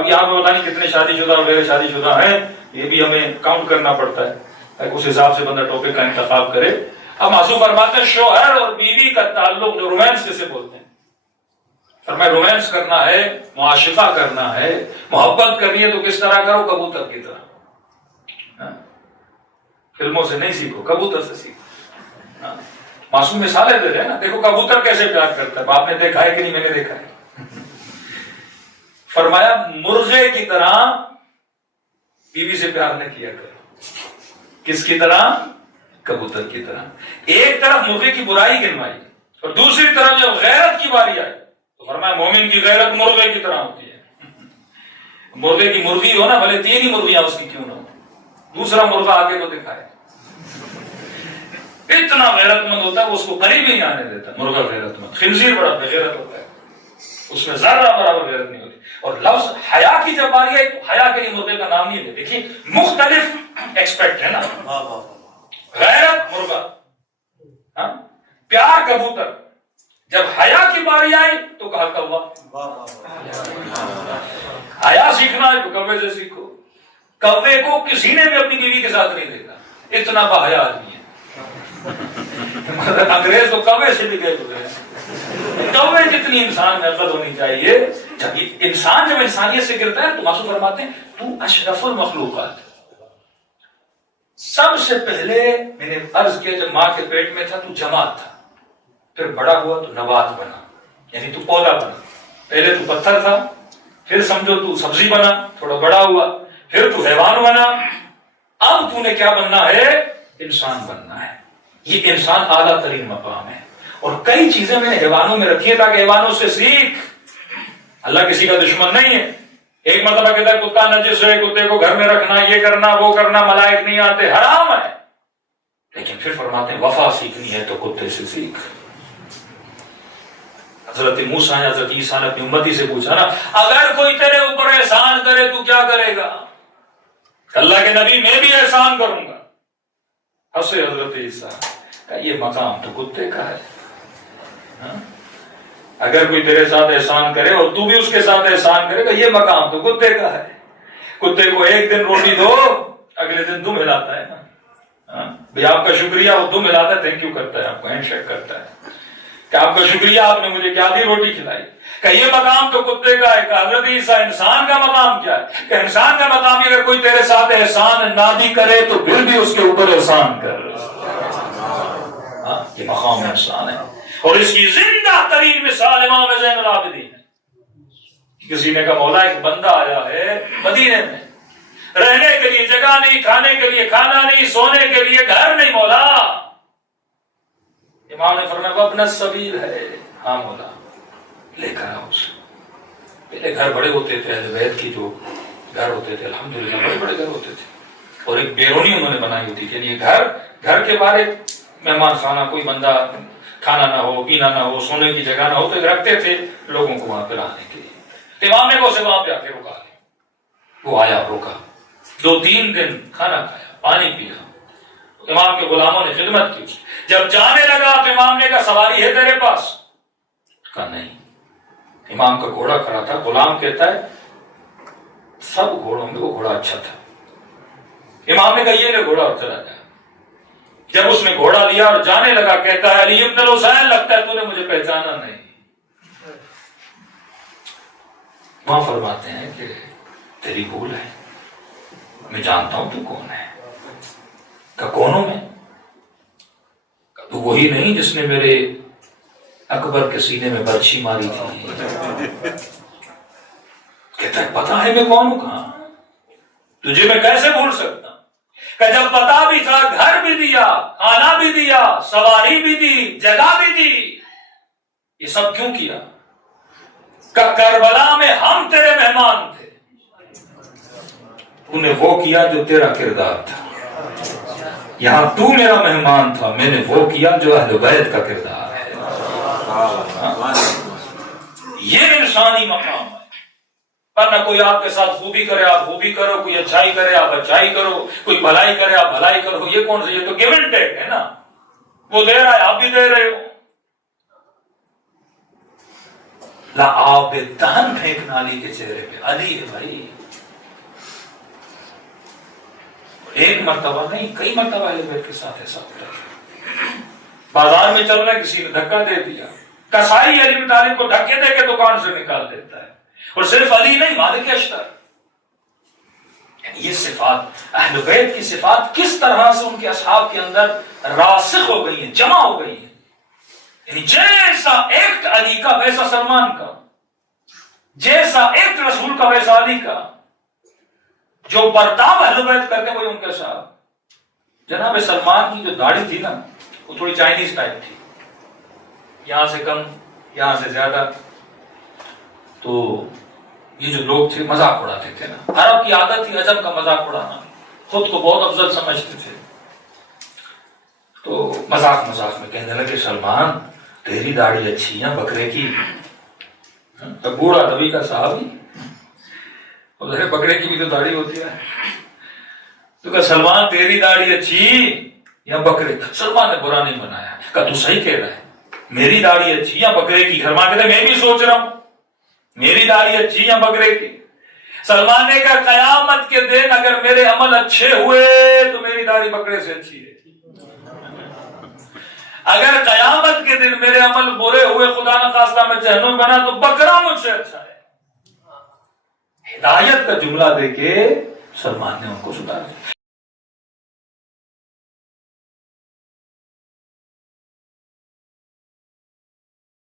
اب یہاں پہ پتہ نہیں کتنے شادی شدہ اور غیر شادی شدہ ہیں، یہ بھی ہمیں کاؤنٹ کرنا پڑتا ہے، اس حساب سے بندہ ٹاپک کا انتخاب کرے۔ اب معصوم فرماتے ہیں شوہر اور بیوی کا تعلق جو رومانس کسے بولتے ہیں، فرمایا رومانس کرنا ہے، معاشقہ کرنا ہے، محبت کرنی ہے تو کس طرح کرو؟ کبوتر کی طرح۔ فلموں سے نہیں سیکھو، کبوتر سے سیکھو۔ معصوم مثالیں دے رہے ہیں نا، دیکھو کبوتر کیسے پیار کرتا ہے، آپ نے دیکھا ہے کہ نہیں؟ میں نے دیکھا ہے۔ فرمایا مرغے کی طرح بیوی سے پیار نہ کیا کرو۔ کس کی طرح؟ کبوتر کی طرح۔ ایک طرف مرغے کی برائی گنوائی اور دوسری طرف جب غیرت کی باری آئی تو فرمایا مومن کی غیرت مرغے کی طرح ہوتی ہے۔ مرغے کی مرغی ہو نا، بھلے 3 ہی مرغیاں اس کی کیوں نہ ہو، دوسرا مرغا آگے تو دکھائے، اتنا غیرت مند ہوتا ہے وہ اس کو قریب ہی نہیں آنے دیتا۔ مرغا غیرت مند، خنزیر بڑا بے غیرت ہوتا ہے، اس میں ذرہ برابر غیرت نہیں ہوتی۔ اور لفظ حیا کی جب باری ہے تو حیا کے لیے مرغے کا نام نہیں ہے۔ دیکھیے مختلف ایکسپیکٹ ہے نا، غیرت مرغا، پیار کبوتر، جب حیا کی باری آئی تو کہا کوا۔ حیا سیکھنا ہے تو کوے سے سیکھو۔ کوے کو کسی نے بھی اپنی بیوی کے ساتھ نہیں دیکھا، اتنا باحیا آدمی ہے۔ انگریز تو کوے سے بھی گئے ہوئے ہیں۔ کوے جتنی انسان میں عقل ہونی چاہیے۔ جب انسان جب انسانیت سے گرتا ہے تو معصوم فرماتے ہیں تو اشرف المخلوقات۔ سب سے پہلے میں نے عرض کیا جب ماں کے پیٹ میں تھا تو جماد تھا، پھر بڑا ہوا تو نبات بنا، یعنی تو پودا بنا۔ پہلے تو پتھر تھا، پھر سمجھو تو سبزی بنا، تھوڑا بڑا ہوا، پھر تو حیوان بنا، اب تو نے کیا بننا ہے؟ انسان بننا ہے۔ یہ انسان اعلیٰ ترین مقام ہے۔ اور کئی چیزیں میں نے حیوانوں میں رکھی ہے تاکہ حیوانوں سے سیکھ۔ اللہ کسی کا دشمن نہیں ہے۔ ایک مرتبہ کہتا ہے کتا نجس ہے، کتے کو گھر میں رکھنا، یہ کرنا وہ کرنا، ملائک نہیں آتے، حرام ہے۔ لیکن پھر فرماتے ہیں وفا سیکھنی ہے تو کتے سے سیکھ۔ حضرت موسیٰ نے حضرت عیسیٰ نے اپنی امتی سے پوچھا نا، اگر کوئی تیرے اوپر احسان کرے تو کیا کرے گا؟ اللہ کے نبی میں بھی احسان کروں گا۔ ہنسے حضرت عیسیٰ، کہ یہ مقام تو کتے کا ہے۔ اگر کوئی تیرے ساتھ احسان کرے اور تو بھی اس کے ساتھ احسان کرے گا، یہ مقام تو کتے کا ہے۔ کتے کو ایک دن روٹی دو، اگلے دن دم ہلاتا ہے نا، بھئی آپ کا شکریہ، وہ دم ہلاتا ہے، تھینک یو کرتا ہے، آپ کو ہینڈ شیک کرتا ہے کہ آپ کا شکریہ، آپ نے مجھے کیا دی؟ روٹی کھلائی۔ کہ یہ مقام تو کتے کا ہے۔ کہ حضرت عیسیٰ انسان کا مقام کیا ہے؟ کہ انسان کا مقام اگر کوئی تیرے ساتھ احسان نہ بھی کرے تو پھر بھی اس کے اوپر احسان کر۔ یہ مقام انسان ہے۔ اور اس کی زندہ ترین مثال امام زین العابدین ہے۔ کسی نے کہا مولا ایک بندہ آیا ہے مدینے میں، رہنے کے لیے جگہ نہیں، کھانے کے لیے کھانا نہیں، سونے کے لیے گھر نہیں مولا۔ امام نے فرمایا وابن السبیل ہے۔ ہاں مولا، لے کر آؤ اسے۔ پہلے گھر بڑے ہوتے تھے، اہل بیت کی جو گھر ہوتے تھے الحمدللہ بڑے بڑے گھر ہوتے تھے، اور ایک بیرونی انہوں نے بنائی ہوتی تھی، یعنی گھر کے باہر مہمان خانہ، کوئی بندہ کھانا نہ ہو، پینا نہ ہو، سونے کی جگہ نہ ہو تو رکھتے تھے لوگوں کو وہاں پہ رہنے کے لیے۔ امام نے اسے وہاں پہ آ کے روکا، وہ آیا، روکا، 2-3 دن کھانا کھایا، پانی پیا، امام کے غلاموں نے خدمت کی۔ جب جانے لگا تو امام نے کہا سواری ہے تیرے پاس؟ کہا نہیں۔ امام کا گھوڑا کھڑا تھا، غلام کہتا ہے سب گھوڑوں میں وہ گھوڑا اچھا تھا۔ امام نے کہا یہ لے گھوڑا اور چلا جا۔ جب اس نے گھوڑا لیا اور جانے لگا، کہتا ہے علی ابن الحسین لگتا ہے تو نے مجھے پہچانا نہیں۔ وہاں فرماتے ہیں کہ تیری بھول ہے، میں جانتا ہوں تو کون ہے۔ کہ کونوں میں؟ تو وہی نہیں جس نے میرے اکبر کے سینے میں برچھی ماری تھی۔ کہتا ہے پتا ہے میں کون ہوں؟ کہاں تجھے میں کیسے بھول سکتا؟ کہ جب پتا بھی تھا، گھر بھی دیا، کھانا بھی دیا، سواری بھی دی، جگہ بھی دی، یہ سب کیوں کیا؟ کہ کربلا میں ہم تیرے مہمان تھے، تو نے وہ کیا جو تیرا کردار تھا۔ یہاں تو میرا مہمان تھا، میں نے وہ کیا جو اہل بیت کا کردار ہے۔ یہ انسانی مقام ہے۔ ورنہ کوئی آپ کے ساتھ خوبی کرے آپ خوبی کرو، کوئی اچھائی کرے آپ اچھائی کرو، کوئی بھلائی کرے آپ بھلائی کرو، یہ کون سا؟ یہ تو گیو اینڈ ٹیک ہے نا، وہ دے رہا ہے آپ بھی دے رہے ہو۔ آب دہن پھینکنا علی کے چہرے پہ. علی ہے بھائی. ایک مرتبہ نہیں کئی مرتبہ اہل بیت کے ساتھ ایسا ہوتا ہے. بازار میں چل رہا ہے کسی نے دھکا دے دیا, کسائی علی بن طالب کو دھکے دے کے دکان سے نکال دیتا ہے. اور صرف علی نہیں, مالک اشتر. یعنی یہ صفات اہل بیت کی صفات کس طرح سے ان کے اصحاب کے اندر راسخ ہو گئی ہیں, جمع ہو گئی ہیں. یعنی جیسا ایکٹ علی کا ویسا سلمان کا, جیسا ایکٹ رسول کا ویسا علی کا. جو برتاؤ اہل بیت کرتے وہی ان کے ساتھ. جناب سلمان کی جو داڑھی تھی نا وہ تھوڑی چائنیز ٹائپ تھی, یہاں سے کم یہاں سے زیادہ. تو یہ جو لوگ تھے مذاق اڑاتے تھے نا, عرب کی عادت تھی عجم کا مذاق اڑانا, خود کو بہت افضل سمجھتے تھے. تو مذاق میں کہنے لگے سلمان تیری داڑھی اچھی ہے بکرے کی. تو بوڑھا نبی کا صحابی, بکرے کی بھی تو داڑھی ہوتی ہے. تو کہا سلمان تیری داڑھی اچھی یا بکرے کی؟ سلمان نے برا نہیں بنایا, کہا تو صحیح کہہ رہا ہے, میری داڑھی اچھی یا بکرے کی؟ سلمان کہتے میں بھی سوچ رہا ہوں میری داڑھی اچھی یا بکرے کی. سلمان نے کہا قیامت کے دن اگر میرے عمل اچھے ہوئے تو میری داڑھی بکرے سے اچھی ہے, اگر قیامت کے دن میرے عمل برے ہوئے خدا نہ خواستہ میں جہنم بنا تو بکرا مجھ سے اچھا ہے. ہدایت کا جملہ دے کے سلمان نے ان کو سدھارا.